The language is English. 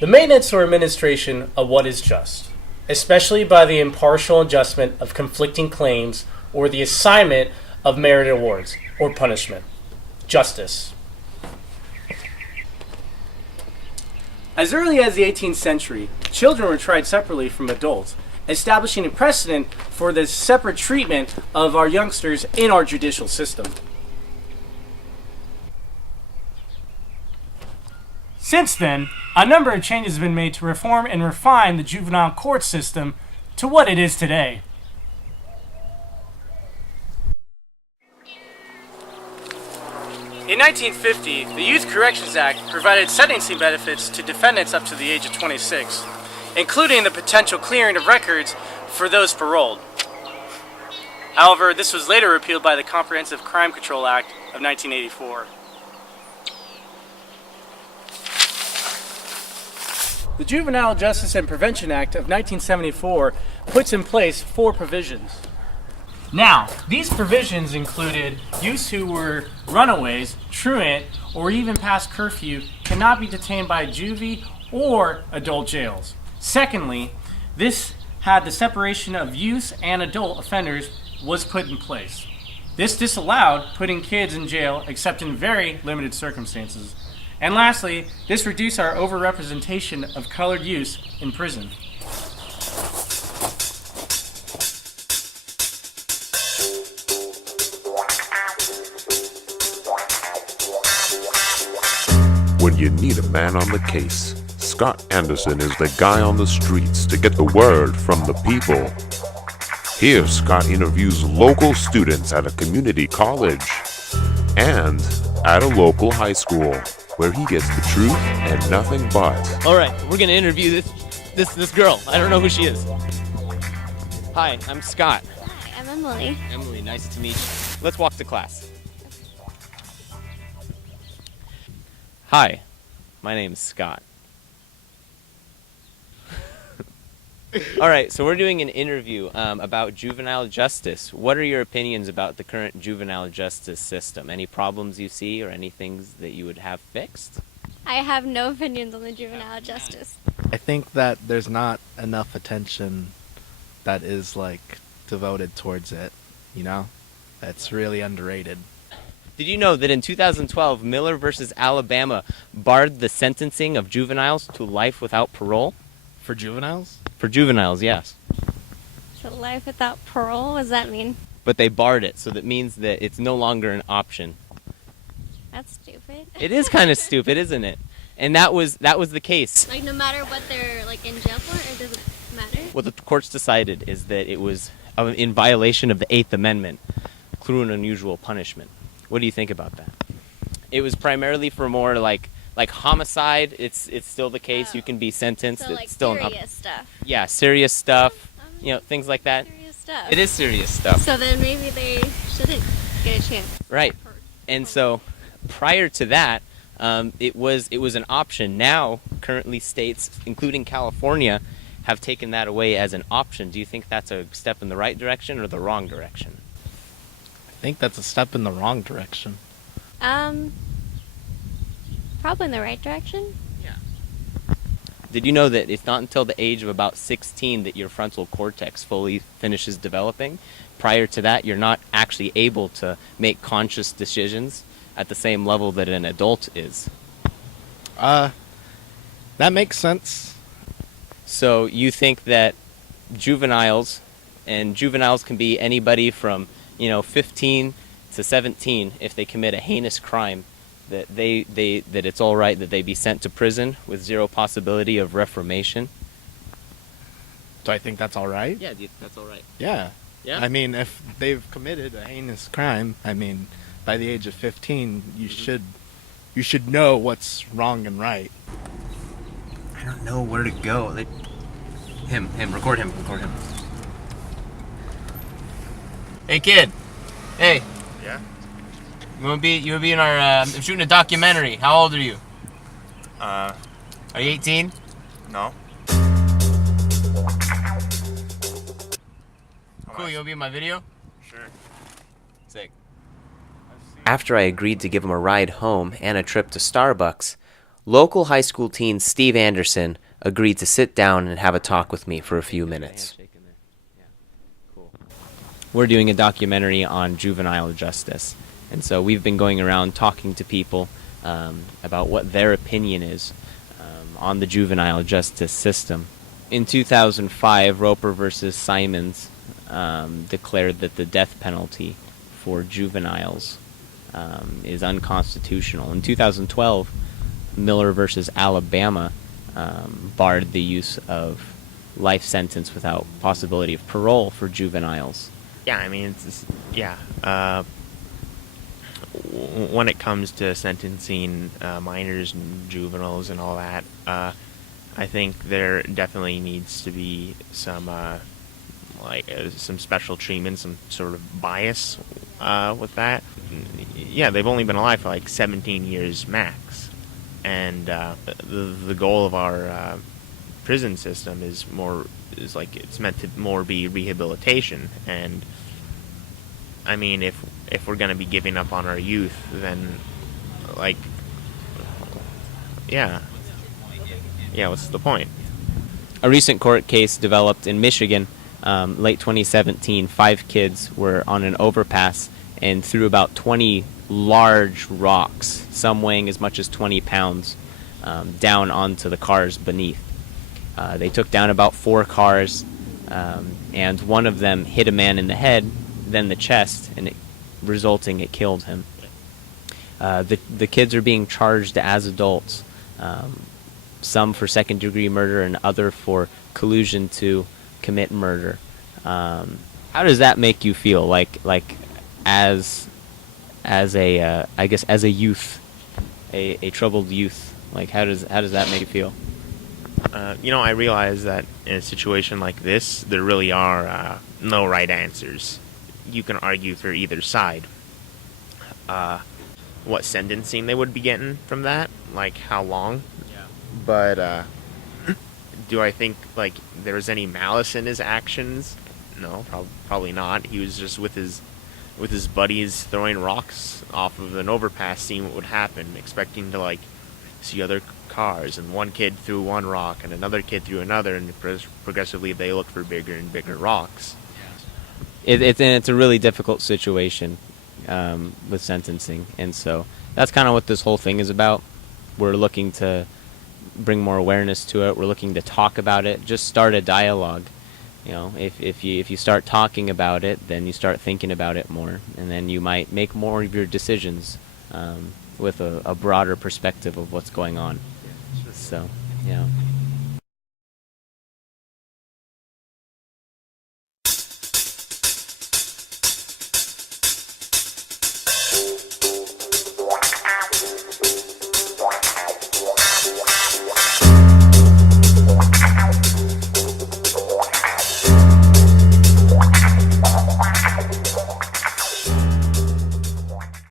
The maintenance or administration of what is just, especially by the impartial adjustment of conflicting claims or the assignment of merit awards or punishment. Justice. As early as the 18th century, children were tried separately from adults, establishing a precedent for the separate treatment of our youngsters in our judicial system. Since then, a number of changes have been made to reform and refine the juvenile court system to what it is today. In 1950, the Youth Corrections Act provided sentencing benefits to defendants up to the age of 26, including the potential clearing of records for those paroled. However, this was later repealed by the Comprehensive Crime Control Act of 1984. The Juvenile Justice and Prevention Act of 1974 puts in place 4 provisions. Now, these provisions included youths who were runaways, truant, or even past curfew cannot be detained by juvie or adult jails. Secondly, this had the separation of youth and adult offenders was put in place. This disallowed putting kids in jail except in very limited circumstances. And lastly, this reduced our overrepresentation of colored youth in prison. When you need a man on the case, Scott Anderson is the guy on the streets to get the word from the people. Here, Scott interviews local students at a community college and at a local high school, where he gets the truth and nothing but. All right, we're gonna interview this girl. I don't know who she is. Hi, I'm Scott. Hi, I'm Emily. Emily, nice to meet you. Let's walk to class. Hi, my name's Scott. All right, so we're doing an interview about juvenile justice. What are your opinions about the current juvenile justice system? Any problems you see or any things that you would have fixed? I have no opinions on the juvenile justice. I think that there's not enough attention that is devoted towards it, you know? That's really underrated. Did you know that in 2012, Miller versus Alabama barred the sentencing of juveniles to life without parole? For juveniles? For juveniles, yes. So life without parole, what does that mean? But they barred it, so that means that it's no longer an option. That's stupid. It is kind of stupid, isn't it? And that was the case. Like no matter what they're in jail for, it doesn't matter? What the courts decided is that it was in violation of the 8th Amendment, cruel and unusual punishment. What do you think about that? It was primarily for more like homicide. It's still the case. You can be sentenced. So it's still serious stuff. Yeah, serious stuff. Things like that. Serious stuff. It is serious stuff. So then maybe they shouldn't get a chance. Right. And so prior to that, it was an option. Now, currently states, including California, have taken that away as an option. Do you think that's a step in the right direction or the wrong direction? I think that's a step in the wrong direction. Probably in the right direction. Yeah. Did you know that it's not until the age of about 16 that your frontal cortex fully finishes developing? Prior to that, you're not actually able to make conscious decisions at the same level that an adult is. That makes sense. So you think that juveniles can be anybody from 15 to 17 if they commit a heinous crime, that that it's all right that they be sent to prison with zero possibility of reformation? Do I think that's all right? Yeah, that's all right. Yeah. Yeah? I mean, if they've committed a heinous crime, by the age of 15, you should know what's wrong and right. I don't know where to go. Record him. Hey, kid. Hey. Yeah? You wanna be in our, I'm shooting a documentary. How old are you? Are you 18? No. Cool, you wanna be in my video? Sure. Sick. After I agreed to give him a ride home and a trip to Starbucks, local high school teen Steve Anderson agreed to sit down and have a talk with me for a few minutes. We're doing a documentary on juvenile justice, and so we've been going around talking to people about what their opinion is on the juvenile justice system. In 2005, Roper versus Simons declared that the death penalty for juveniles is unconstitutional. In 2012, Miller versus Alabama barred the use of life sentence without possibility of parole for juveniles. Yeah, I mean, when it comes to sentencing minors and juveniles and all that, I think there definitely needs to be some some special treatment, some sort of bias with that. Yeah, they've only been alive for like 17 years max, and the goal of our prison system is it's meant to more be rehabilitation. And I mean, if we're gonna be giving up on our youth, then what's the point? A recent court case developed in Michigan, late 2017. 5 kids were on an overpass and threw about 20 large rocks, some weighing as much as 20 pounds, down onto the cars beneath. They took down about 4 cars, and one of them hit a man in the head, then the chest, and it killed him. The kids are being charged as adults, some for second-degree murder and other for collusion to commit murder. How does that make you feel? Like as a youth, a troubled youth. Like how does that make you feel? I realize that in a situation like this, there really are no right answers. You can argue for either side. What sentencing they would be getting from that, like how long. Yeah. But do I think there was any malice in his actions? No, probably not. He was just with his buddies throwing rocks off of an overpass, seeing what would happen, expecting to see other cars, and one kid threw one rock and another kid threw another, and progressively they looked for bigger and bigger rocks. It's a really difficult situation with sentencing, and so that's kind of what this whole thing is about. We're looking to bring more awareness to it. We're looking to talk about it. Just start a dialogue. If you start talking about it, then you start thinking about it more, and then you might make more of your decisions with a broader perspective of what's going on. So, yeah.